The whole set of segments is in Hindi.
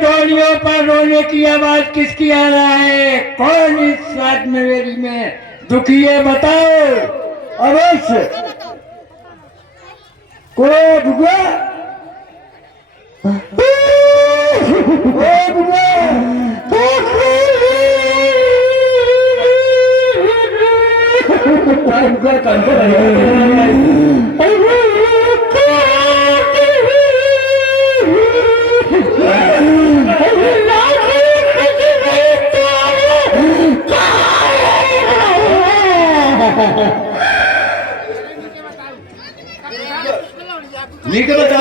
डोलियों पर रोने की आवाज किसकी आ रहा है? कौन इस रात में मेरी में दुखी है? बताओ। अवश्य कोई बुआ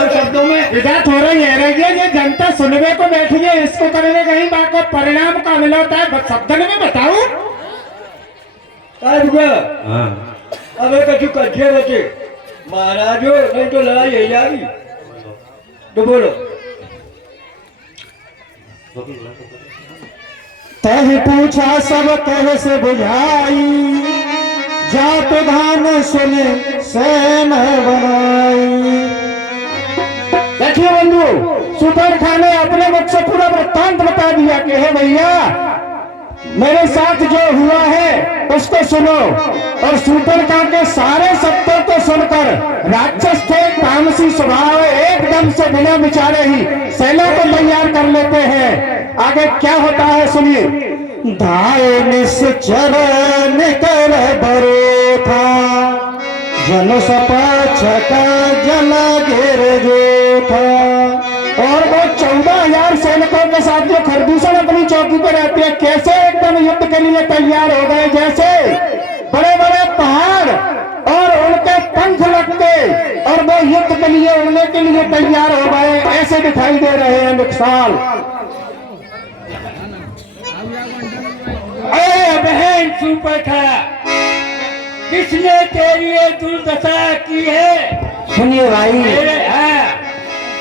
शब्दों में इधर थोड़ा ये रह गया, ये जनता सुनने को बैठी है, इसको करने कहीं बात को परिणाम का मिला होता है। शब्द में बताऊं अबे कछु कच्चे बचे महाराजो, नहीं तो लड़ाई है जाएगी। तो बोलो। तह पूछा सब कह से बुझाई, जात धान सुने सैन बनाई। देखिए बंधु, सुपर खान ने अपने मुख से पूरा वृत्तांत बता दिया कि हे भैया, मेरे साथ जो हुआ है उसको सुनो। और सुपर खान के सारे सत्यों को सुनकर राक्षस थे, तामसी स्वभाव, एकदम से बिना विचारे ही सेना को तैयार कर लेते हैं। आगे क्या होता है सुनिए। धाये निश्चर निकर बरो था, जन सपाछ का जल घेर जो था। और वो 14,000 सैनिकों के साथ जो खरदूषण अपनी चौकी पर रहती है, कैसे एकदम युद्ध के लिए तैयार हो गए, जैसे बड़े बड़े पहाड़ और उनके पंख लगते और वो युद्ध के लिए उड़ने के लिए तैयार हो गए, ऐसे दिखाई दे रहे हैं मिसाल। बहन सुपर्णा, किसने तेरी ये दुर्दशा की है? सुनिए भाई,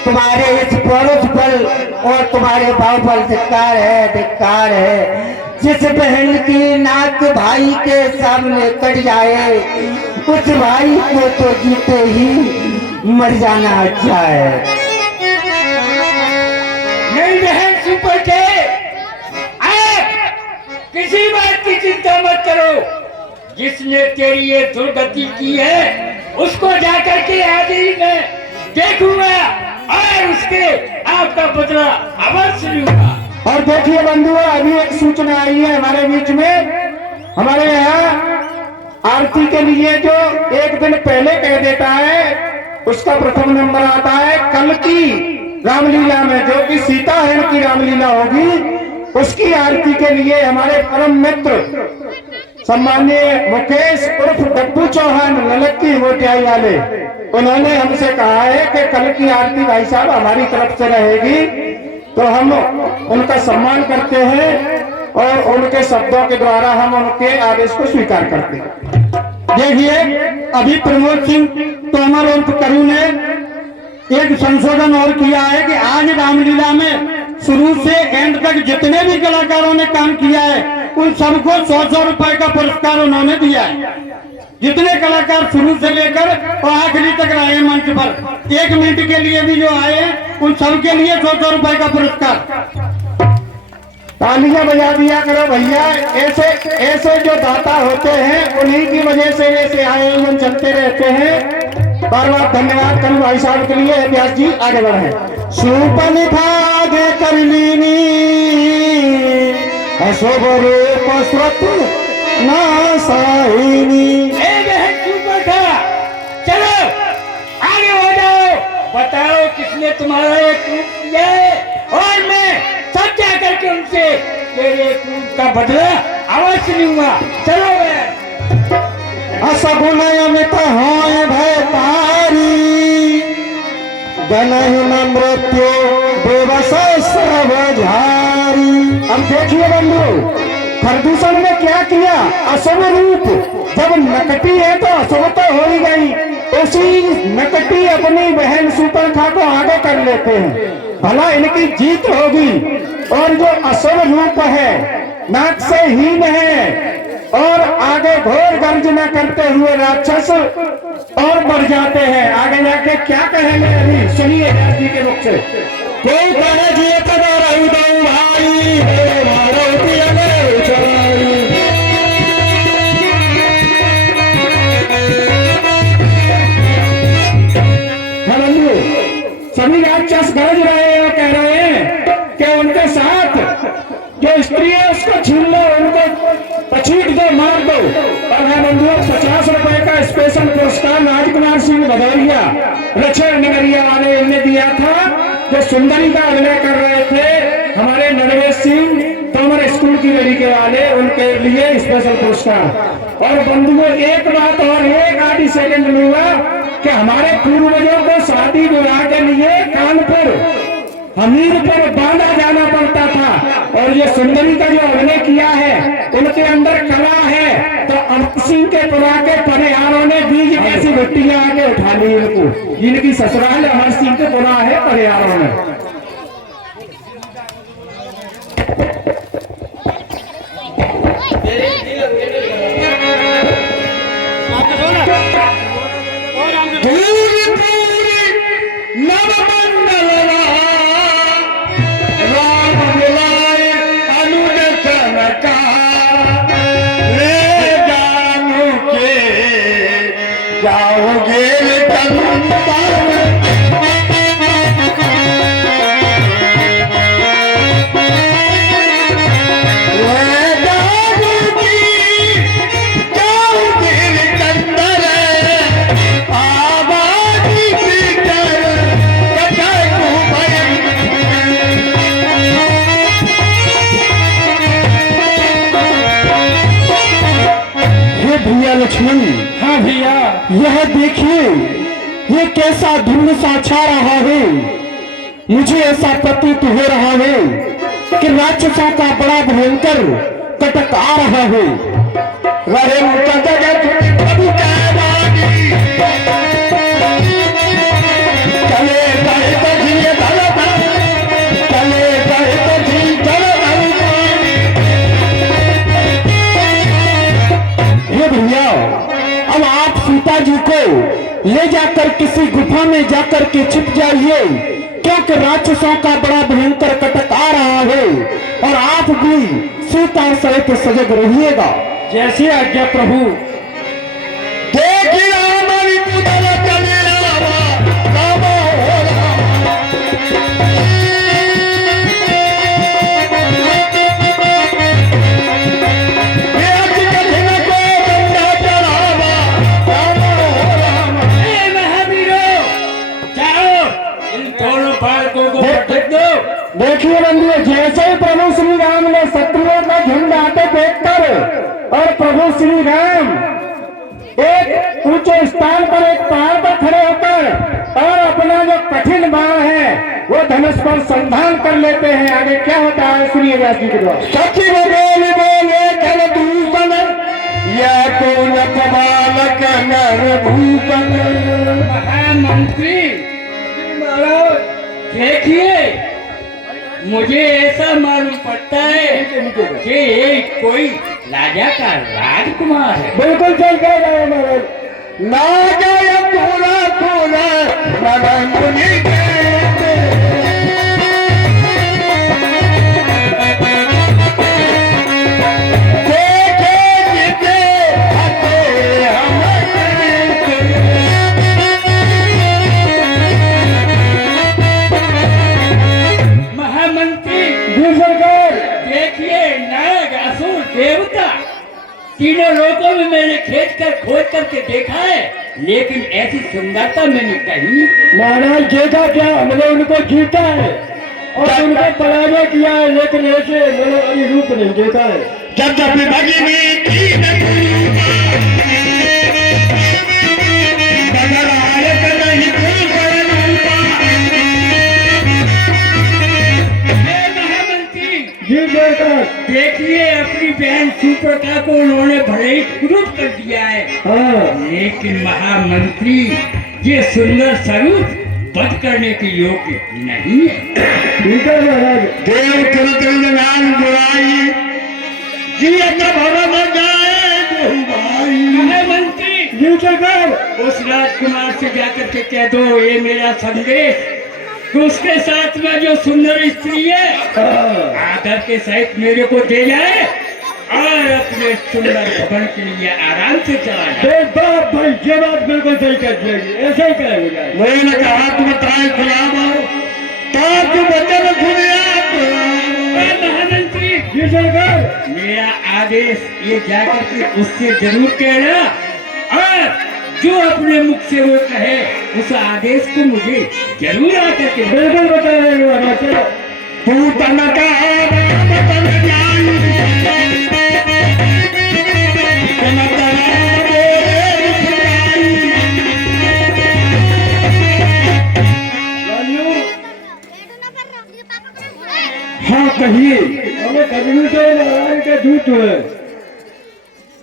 तुम्हारे इस पड़ोस पर और तुम्हारे भाव पर धिक्कार है, धिक्कार है। जिस बहन की नाक भाई के सामने कट जाए, उस भाई को तो जीते ही मर जाना अच्छा है। नहीं बहन सुपर्णा, किसी बात की चिंता मत करो। जिसने तेरी ये दुर्गति की है उसको जाकर के आज ही मैं देखूंगा और उसके आपका बदला अवश्य लूंगा। और देखिए बंधु, अभी एक सूचना आई है हमारे बीच में। हमारे यहाँ आरती के लिए जो एक दिन पहले कह देता है, उसका प्रथम नंबर आता है कल की रामलीला में, जो कि सीता हरण की रामलीला होगी। उसकी आरती के लिए हमारे परम मित्र सम्माननीय मुकेश उर्फ डब्बू चौहान, ललक्की मोटियाई वाले, उन्होंने हमसे कहा है कि कल की आरती भाई साहब हमारी तरफ से रहेगी। तो हम उनका सम्मान करते हैं और उनके शब्दों के द्वारा हम उनके आदेश को स्वीकार करते हैं। देखिए, अभी प्रमोद सिंह तोमर उर्फ करू ने एक संशोधन और किया है कि आज रामलीला में शुरू से एंड तक जितने भी कलाकारों ने काम किया है उन सबको 100-100 रुपए का पुरस्कार उन्होंने दिया है। जितने कलाकार शुरू से लेकर और आखिरी तक रहे मंच पर, 1 मिनट के लिए भी जो आए उन सबके लिए 100-100 रुपए का पुरस्कार। तालियां बजा दिया करो भैया, ऐसे ऐसे जो दाता होते हैं उन्हीं की वजह से ऐसे आयोजन चलते रहते हैं। बार बार धन्यवाद करूं भाई साहब के लिए। व्यास जी आगे बढ़े। सुपन भागे कर लीनी अशोभ रूप स्वत नासाहिनी। चलो आगे हो जाओ, बताओ किसने तुम्हारा एक रूप किया है और मैं सब जा करके उनसे तेरे रूप का बदला अवश्य लूंगा। चलो असगुन अमित होय भय तारी, गनहि न मृत्यु दिवस सब झारी। अब देखिए बंधु, खरदूषण ने क्या किया? अशुभ रूप, जब नकटी है तो अशुभ तो हो ही गई। उसी नकटी अपनी बहन सूर्पणखा को आगे कर लेते हैं। भला इनकी जीत होगी। और जो असुर रूप है, नाक से हीन है, और आगे घोर गर्जना करते हुए राक्षस और बढ़ जाते हैं। आगे जाके क्या कहेंगे अभी सुनिए व्यास जी के मुख से। कोई कहे जी भाई सभी राक्षस गरज रहे हैं और कह रहे हैं कि उनके साथ जो स्त्री है उसको छीन लो, उनको पछीट दो, मार दो। और मैं बंधुओं 50 रुपए का स्पेशल पुरस्कार राजकुमार सिंह भदौरिया रक्षण नगरिया वाले इन्हें दिया था, जो सुंदरी का अभिनय कर रहे थे हमारे नरवेश सिंह तोमर स्कूल की लड़की वाले, उनके लिए स्पेशल पुरस्कार। और बंधुओं एक बात और एक आधी सेकंड लूंगा कि हमारे पूर्वजों को शादी विवाह के लिए कानपुर हमीरपुर बांधा जाना पड़ता था। और ये सुंदरी का जो अभिनय किया है उनके अंदर कला है। तो अमर सिंह के पुरा के परिहारों ने बीज ऐसी भट्टियां आगे उठा ली इनको, जिनकी ससुराल अमर सिंह के पुरा है परिहारों ने। लक्ष्मण, हाँ भैया, यह देखिए ये कैसा धुंध सा छा रहा है। मुझे ऐसा प्रतीत हो रहा है कि राक्षसों का बड़ा भयंकर कटक आ रहा है। अब आप सीता जी को ले जाकर किसी गुफा में जाकर के छिप जाइए, क्योंकि राक्षसों का बड़ा भयंकर कटक आ रहा है। और आप भी सीता सहित सजग रहिएगा। जैसे आज्ञा प्रभु। देखिए देखिए बंधुओं, जैसे ही प्रभु श्री राम ने शत्रुओं का झुंड आते देखकर और प्रभु श्री राम एक ऊंचे स्थान पर एक पहाड़ पर खड़े होकर और अपना जो कठिन बाण है वो धनुष पर संधान कर लेते हैं। आगे क्या होता है सुनिए व्यास जी के द्वारा। सची बोले बोले कल दूषण या कौन बालक नर भूषण। महामंत्री देखिए, मुझे ऐसा मालूम पड़ता है कि ये कोई राजा का राजकुमार है। बिल्कुल सही कह रहे हैं महाराज। नागाय पूरा पूरा तीनों लोगों में मैंने खोज करके देखा है, लेकिन ऐसी सुंदरता मैंने कहीं। महाराज देखा क्या, हमने उनको जीता है और उनको पराजय किया है, लेकिन ऐसे मनोहरी रूप नहीं देखा है। जब जब जी महाराज। देखिए अपनी बहन सुप्रका को उन्होंने भले ही क्रूर कर दिया है, हाँ लेकिन महामंत्री ये सुंदर स्वरूप वध करने के योग्य नहीं है। ठीक है महाराज। देव कृतल जनान बुराई जिया का भरा न जाए देहु भाई। महामंत्री जी सरकार। उस राजकुमार से जाकर के कह दो ये मेरा संदेश कि उसके साथ में जो सुंदर स्त्री है हाँ। आदर के सहित मेरे को दे जाए और अपने सुंदर भवन के लिए आराम से चला जाए। बाप भाई ये बात बिल्कुल सही कर दिएगी, ऐसा ही करेगा। मैंने कहा तुम ताए खुलाओ ताज वचन सुनिया महामंत्री जी सरकार। मेरा आदेश ये जाकर के उससे जरूर कहना और जो अपने मुख से वो कहे उस आदेश को मुझे जरूर आकर के बिल्कुल बता रहे हैं महाराज। चलो। तू तन का राम तन जान तन तन बोले सुनाई। लालियो, हाँ कहिए। हमें कभी से महाराज का झूठ है।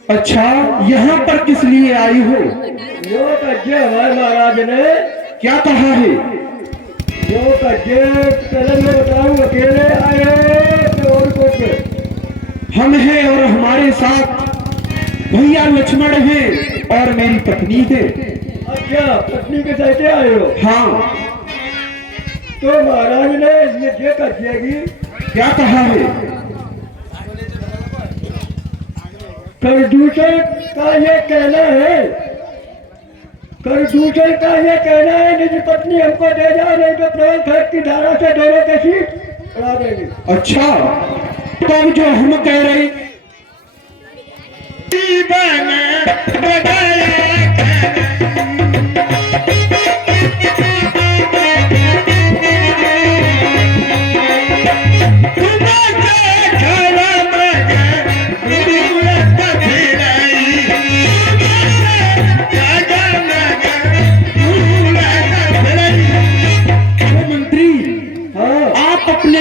अच्छा यहाँ पर किस लिए आई हो? यो कज्जे हमारे महाराज ने क्या कहा है? यो कज्जे पहले मैं बताऊं अकेले आए हो कि और कुछ? हम हैं और हमारे साथ भैया लक्ष्मण हैं और मेरी पत्नी है। अच्छा पत्नी के साथ आए हो? हाँ तो महाराज ने ये कज्जे की क्या कहा है? प्रदूषण का ये कहना है, प्रदूषण का ये कहना है निजी पत्नी हमको दे जाए, नहीं तो प्रबल खर्च की धारा से दोनों के सीट उड़ा देंगे। अच्छा तो अब जो हम कह रहे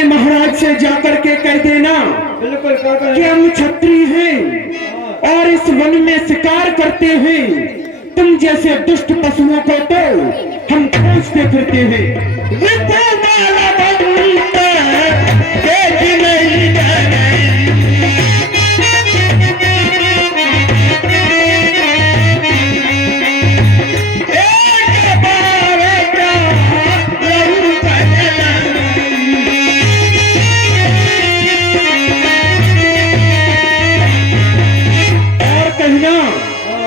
महाराज से जाकर के कह देना बिल्कुल कि हम छत्री हैं और इस वन में शिकार करते हैं। तुम जैसे दुष्ट पशुओं को तो हम खोजते फिरते हैं।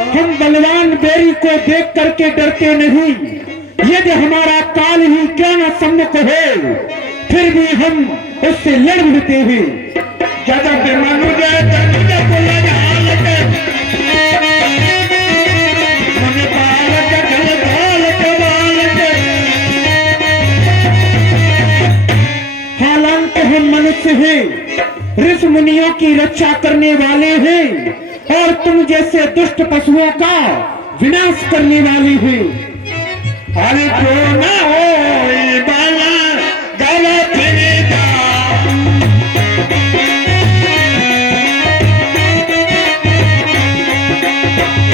हम बलवान बेरी को देख करके डरते नहीं, यदि हमारा काल ही क्यों न सम्मुख हो फिर भी हम उससे लड़ भिड़ते हैं। हालांकि हम मनुष्य हैं, ऋषि मुनियों की रक्षा करने वाले हैं और तुम जैसे दुष्ट पशुओं का विनाश करने वाले हैं। अरे क्यों ना हो बाला गलत नेता।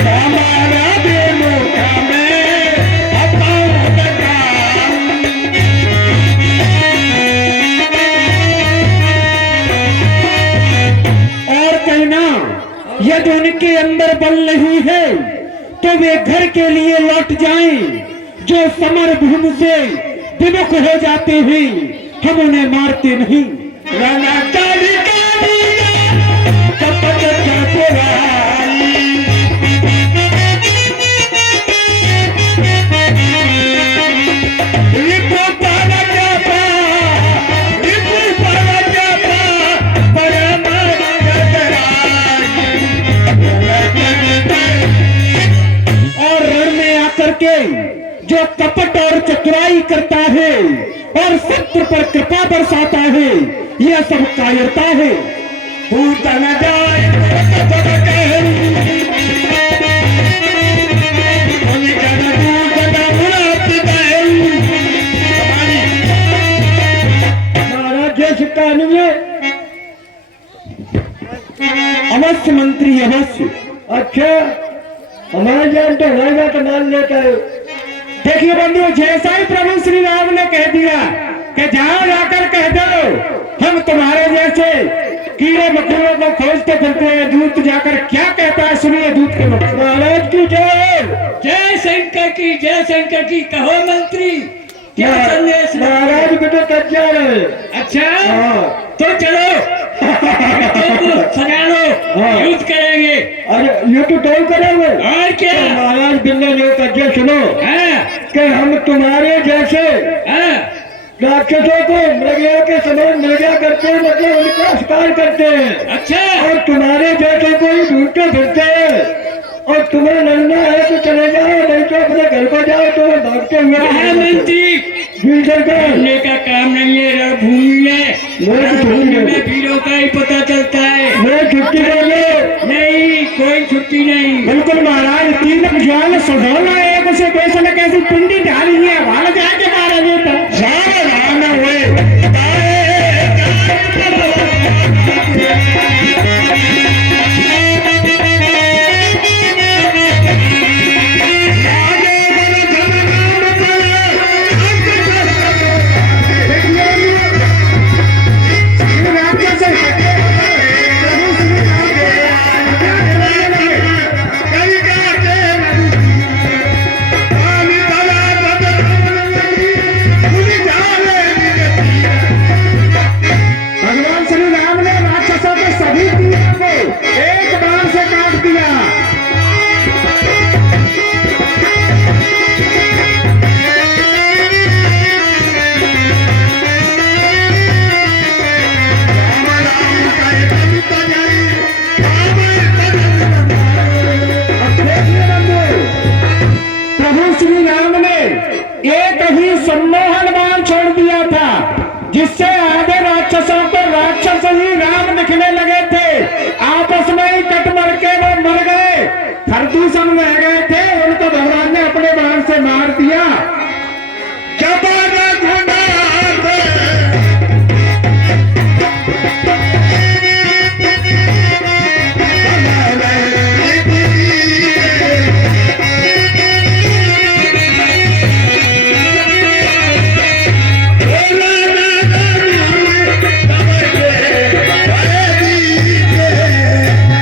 हमारा बेमुखा में और कहना यदि उनके अंदर बल नहीं है तो वे घर के लिए लौट जाएं। जो समर भूमि से विमुख हो जाते हैं हम उन्हें मारते नहीं। जो कपट और चतुराई करता है और शत्रु पर कृपा बरसाता है यह सब कायरता है। महाराज जय कहानी है मंत्री अवश्य। अच्छा, हमारे जान तो रहेगा तो मान लेता है। देखिए बंधु, जैसा ही प्रभु श्री राम ने कह दिया कि जाओ जाकर कह दो हम तुम्हारे जैसे कीड़े मकोड़ों को खोजते फिरते हैं, दूत जाकर क्या कहता है सुनिए दूत के मुख से। महाराज की जय। जय शंकर की कहो मंत्री, क्या संदेश? महाराज बेटे कब जा रहे? अच्छा, हाँ। तो चलो सजा लो, हाँ। युद्ध करेंगे। अरे ये तो तय करेंगे। और क्या? तो महाराज बिल्ले जो कज्जे सुनो हाँ, कि हम तुम्हारे जैसे हाँ, राक्षसों को मृगया के समय मृगया करते हैं, मतलब उनका शिकार करते हैं। अच्छा, और तुम्हारे जैसे कोई ढूंढते फिरते हैं, और तुम्हें लड़ना है तो चले जाओ, नहीं तो अपने घर को जाओ। तो भागते हुए महामंत्री जी सरकार, करने का काम नहीं है। रणभूमि में वीरों का ही पता चलता है। मैं छुट्टी दोगे? नहीं, कोई छुट्टी नहीं। बिल्कुल महाराज, तीन ज्वाल सधौला एक उसे बेसन कैसी पिंडी ढाली है भाल जाके मारा देता राम हुए। भगवान श्री राम ने राक्षसों के सभी तीरों को एक बाण से काट दिया। प्रभु श्री राम ने एक ही सम्मोहन बाण छोड़ दिया था, जिससे आधे राक्षसों को राक्षस ही राम दिखने लगे थे। आपस में ही कट मर के वो मर गए, खरदूषण रह गए थे। उनको भगवान ने अपने बाण से मार दिया।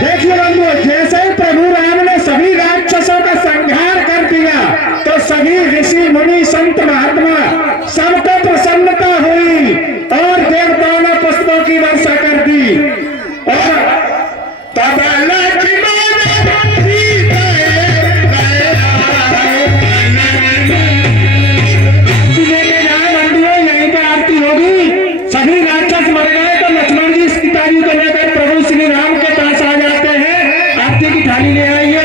देखिए बंधु, जैसे ही प्रभु राम ने सभी राक्षसों का संहार कर दिया तो सभी ऋषि मुनि संत महात्मा सबको प्रसन्नता हुई और देवताओं ने पुष्पों की वर्षा कर दी। और तब यहीं पे आरती होगी। सभी राक्षस मर गए तो लक्ष्मण जी इस पिताजी को लेकर प्रभु श्री राम के पास आ जाते हैं। आरती की थाली ले आइए।